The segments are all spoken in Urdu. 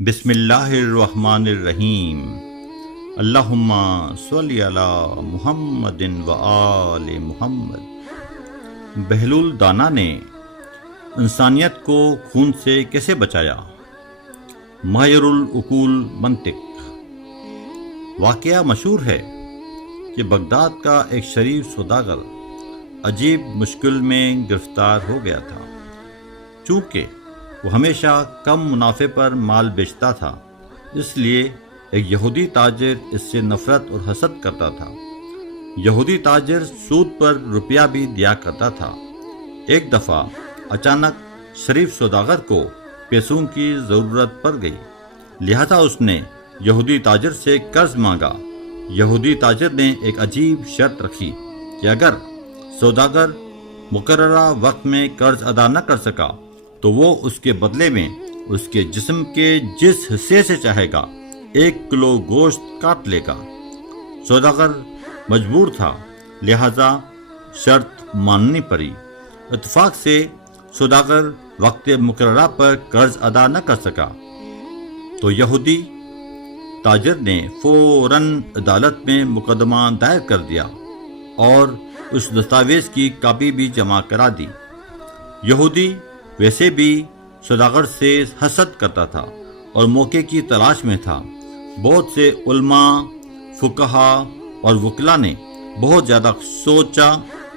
بسم اللہ الرحمن الرحیم، اللہم صلی علی محمد و آل محمد۔ بہلول دانا نے انسانیت کو خون سے کیسے بچایا؟ ماہر العقول منطق۔ واقعہ مشہور ہے کہ بغداد کا ایک شریف سوداگر عجیب مشکل میں گرفتار ہو گیا تھا۔ چونکہ وہ ہمیشہ کم منافع پر مال بیچتا تھا، اس لیے ایک یہودی تاجر اس سے نفرت اور حسد کرتا تھا۔ یہودی تاجر سود پر روپیہ بھی دیا کرتا تھا۔ ایک دفعہ اچانک شریف سوداگر کو پیسوں کی ضرورت پڑ گئی، لہذا اس نے یہودی تاجر سے قرض مانگا۔ یہودی تاجر نے ایک عجیب شرط رکھی کہ اگر سوداگر مقررہ وقت میں قرض ادا نہ کر سکا تو وہ اس کے بدلے میں اس کے جسم کے جس حصے سے چاہے گا 1 کلو گوشت کاٹ لے گا۔ سوداگر مجبور تھا، لہذا شرط ماننی پڑی۔ اتفاق سے سوداگر وقت مقررہ پر قرض ادا نہ کر سکا تو یہودی تاجر نے فوراً عدالت میں مقدمہ دائر کر دیا اور اس دستاویز کی کاپی بھی جمع کرا دی۔ یہودی ویسے بھی سوداگر سے حسد کرتا تھا اور موقع کی تلاش میں تھا۔ بہت سے علماء، فقہا اور وکلاء نے بہت زیادہ سوچا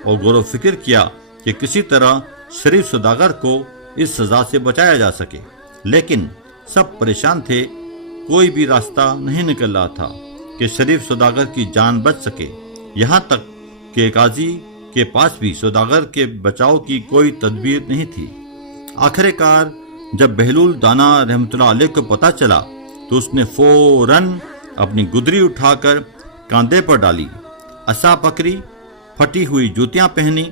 اور غور و فکر کیا کہ کسی طرح شریف سوداگر کو اس سزا سے بچایا جا سکے، لیکن سب پریشان تھے۔ کوئی بھی راستہ نہیں نکل رہا تھا کہ شریف سوداگر کی جان بچ سکے، یہاں تک کہ قاضی کے پاس بھی سوداگر کے بچاؤ کی کوئی تدبیر نہیں تھی۔ آخر کار جب بہلول دانا رحمۃ اللہ علیہ کو پتہ چلا تو اس نے فوراً اپنی گدری اٹھا کر کاندھے پر ڈالی، عصا پکڑی، پھٹی ہوئی جوتیاں پہنی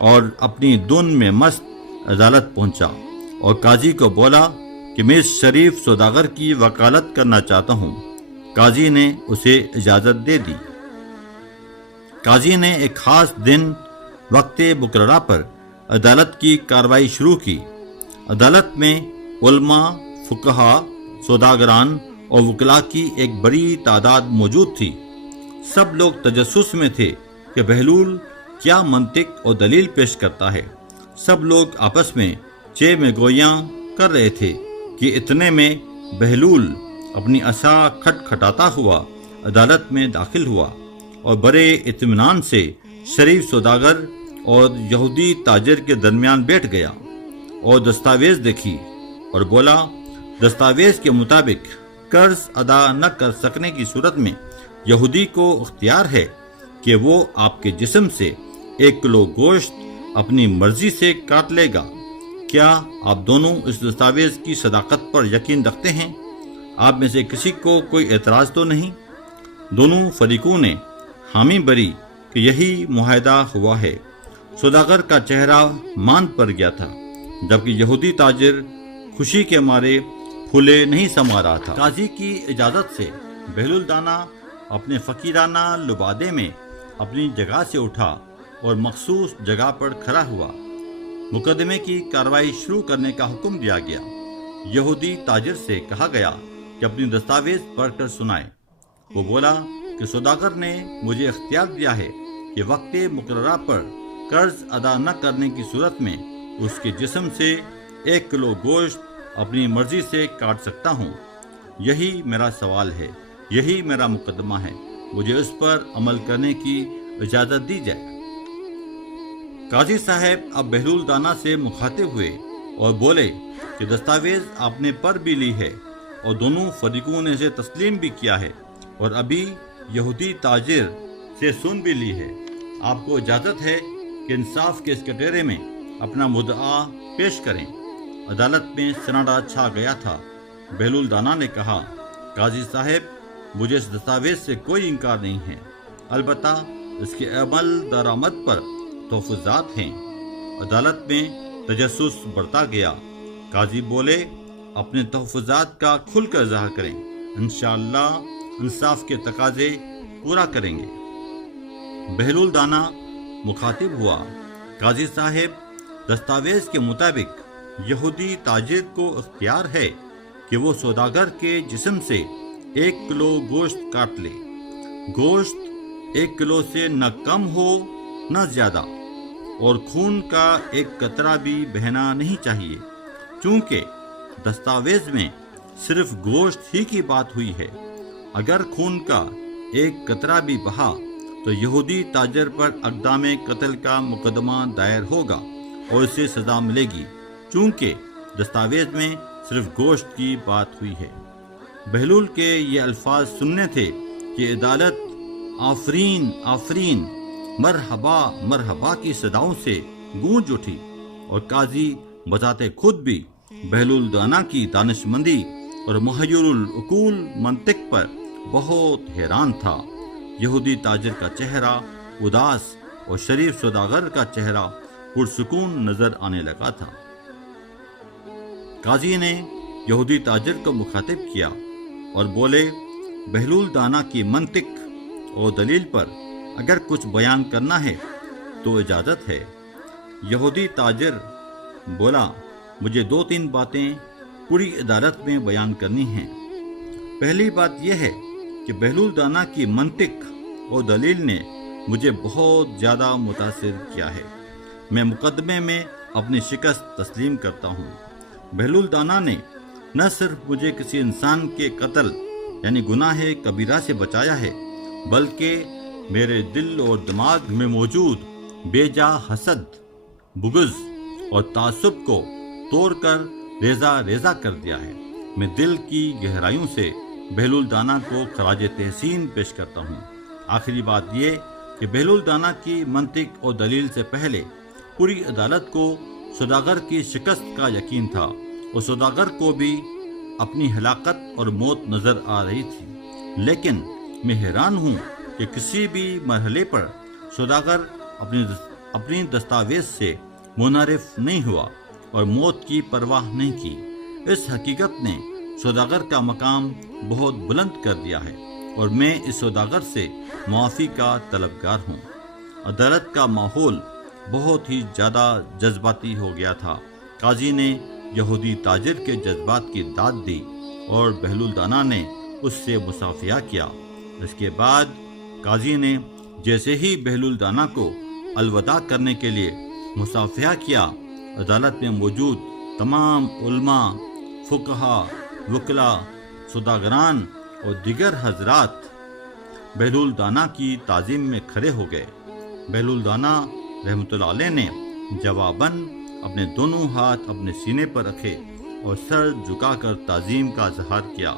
اور اپنی دھن میں مست عدالت پہنچا اور قاضی کو بولا کہ میں اس شریف سوداگر کی وکالت کرنا چاہتا ہوں۔ قاضی نے اسے اجازت دے دی۔ قاضی نے ایک خاص دن وقت مقررہ پر عدالت کی کارروائی شروع کی۔ عدالت میں علماء، فقہا، سوداگران اور وکلاء کی ایک بڑی تعداد موجود تھی۔ سب لوگ تجسس میں تھے کہ بہلول کیا منطق اور دلیل پیش کرتا ہے۔ سب لوگ آپس میں چے میں گویاں کر رہے تھے کہ اتنے میں بہلول اپنی عصا کھٹکھٹاتا ہوا عدالت میں داخل ہوا اور بڑے اطمینان سے شریف سوداگر اور یہودی تاجر کے درمیان بیٹھ گیا اور دستاویز دیکھی اور بولا، دستاویز کے مطابق قرض ادا نہ کر سکنے کی صورت میں یہودی کو اختیار ہے کہ وہ آپ کے جسم سے 1 کلو گوشت اپنی مرضی سے کاٹ لے گا۔ کیا آپ دونوں اس دستاویز کی صداقت پر یقین رکھتے ہیں؟ آپ میں سے کسی کو کوئی اعتراض تو نہیں؟ دونوں فریقوں نے حامی بھری کہ یہی معاہدہ ہوا ہے۔ سوداگر کا چہرہ ماند پڑ گیا تھا، جبکہ یہودی تاجر خوشی کے مارے پھولے نہیں سما رہا تھا۔ قاضی کی اجازت سے بہلول دانا اپنے فقیرانہ لبادے میں اپنی جگہ سے اٹھا اور مخصوص جگہ پر کھڑا ہوا۔ مقدمے کی کارروائی شروع کرنے کا حکم دیا گیا۔ یہودی تاجر سے کہا گیا کہ اپنی دستاویز پڑھ کر سنائے۔ وہ بولا کہ سوداگر نے مجھے اختیار دیا ہے کہ وقت مقررہ پر قرض ادا نہ کرنے کی صورت میں اس کے جسم سے 1 کلو گوشت اپنی مرضی سے کاٹ سکتا ہوں۔ یہی میرا سوال ہے، یہی میرا مقدمہ ہے، مجھے اس پر عمل کرنے کی اجازت دی جائے۔ قاضی صاحب اب بہلول دانا سے مخاطب ہوئے اور بولے کہ دستاویز آپ نے پڑھ بھی لی ہے اور دونوں فریقوں نے اسے تسلیم بھی کیا ہے اور ابھی یہودی تاجر سے سن بھی لی ہے۔ آپ کو اجازت ہے کہ انصاف کے اس کٹہرے میں اپنا مدعا پیش کریں۔ عدالت میں سناٹا چھا گیا تھا۔ بہلول دانا نے کہا، قاضی صاحب مجھے اس دستاویز سے کوئی انکار نہیں ہے، البتہ اس کے عمل درآمد پر تحفظات ہیں۔ عدالت میں تجسس بڑھتا گیا۔ قاضی بولے، اپنے تحفظات کا کھل کر اظہار کریں، انشاءاللہ انصاف کے تقاضے پورا کریں گے۔ بہلول دانا مخاطب ہوا، قاضی صاحب دستاویز کے مطابق یہودی تاجر کو اختیار ہے کہ وہ سوداگر کے جسم سے 1 کلو گوشت کاٹ لے۔ گوشت 1 کلو سے نہ کم ہو نہ زیادہ، اور خون کا 1 قطرہ بھی بہنا نہیں چاہیے، چونکہ دستاویز میں صرف گوشت ہی کی بات ہوئی ہے۔ اگر خون کا 1 قطرہ بھی بہا تو یہودی تاجر پر اقدام قتل کا مقدمہ دائر ہوگا اور اسے سزا ملے گی، چونکہ دستاویز میں صرف گوشت کی بات ہوئی ہے۔ بہلول کے یہ الفاظ سننے تھے کہ عدالت آفرین آفرین، مرحبا مرحبا کی صداؤں سے گونج اٹھی، اور قاضی بذات خود بھی بہلول دانا کی دانش مندی اور محیر العقول منطق پر بہت حیران تھا۔ یہودی تاجر کا چہرہ اداس اور شریف سوداگر کا چہرہ پرسکون نظر آنے لگا تھا۔ قاضی نے یہودی تاجر کو مخاطب کیا اور بولے، بہلول دانا کی منطق اور دلیل پر اگر کچھ بیان کرنا ہے تو اجازت ہے۔ یہودی تاجر بولا، مجھے 2-3 باتیں پوری عدالت میں بیان کرنی ہیں۔ پہلی بات یہ ہے کہ بہلول دانا کی منطق اور دلیل نے مجھے بہت زیادہ متاثر کیا ہے۔ میں مقدمے میں اپنی شکست تسلیم کرتا ہوں۔ بہلول دانا نے نہ صرف مجھے کسی انسان کے قتل یعنی گناہ کبیرہ سے بچایا ہے، بلکہ میرے دل اور دماغ میں موجود بے جا حسد، بغض اور تعصب کو توڑ کر ریزہ ریزہ کر دیا ہے۔ میں دل کی گہرائیوں سے بہلول دانا کو خراج تحسین پیش کرتا ہوں۔ آخری بات یہ کہ بہلول دانا کی منطق اور دلیل سے پہلے پوری عدالت کو سوداگر کی شکست کا یقین تھا، اور سوداگر کو بھی اپنی ہلاکت اور موت نظر آ رہی تھی۔ لیکن میں حیران ہوں کہ کسی بھی مرحلے پر سوداگر اپنی دستاویز سے منحرف نہیں ہوا اور موت کی پرواہ نہیں کی۔ اس حقیقت نے سوداگر کا مقام بہت بلند کر دیا ہے، اور میں اس سوداگر سے معافی کا طلبگار ہوں۔ عدالت کا ماحول بہت ہی زیادہ جذباتی ہو گیا تھا۔ قاضی نے یہودی تاجر کے جذبات کی داد دی اور بہلول دانا نے اس سے مصافحہ کیا۔ اس کے بعد قاضی نے جیسے ہی بہلول دانا کو الوداع کرنے کے لیے مصافحہ کیا، عدالت میں موجود تمام علماء، فقہا، وکلاء، سوداگران اور دیگر حضرات بہلول دانا کی تعظیم میں کھڑے ہو گئے۔ بہلول دانا رحمۃ اللہ علیہ نے جواباً اپنے دونوں ہاتھ اپنے سینے پر رکھے اور سر جھکا کر تعظیم کا اظہار کیا،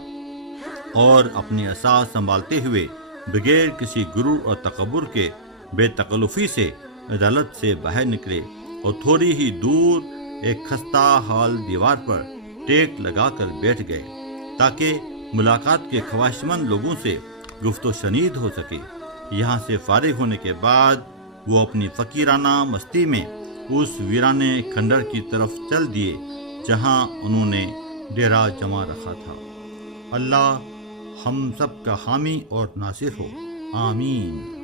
اور اپنی عصا سنبھالتے ہوئے بغیر کسی غرور اور تکبر کے بے تکلفی سے عدالت سے باہر نکلے، اور تھوڑی ہی دور ایک خستہ حال دیوار پر ٹیک لگا کر بیٹھ گئے تاکہ ملاقات کے خواہشمند لوگوں سے گفت و شنید ہو سکے۔ یہاں سے فارغ ہونے کے بعد وہ اپنی فقیرانہ مستی میں اس ویرانے کھنڈر کی طرف چل دیے جہاں انہوں نے ڈیرا جما رکھا تھا۔ اللہ ہم سب کا حامی اور ناصر ہو، آمین۔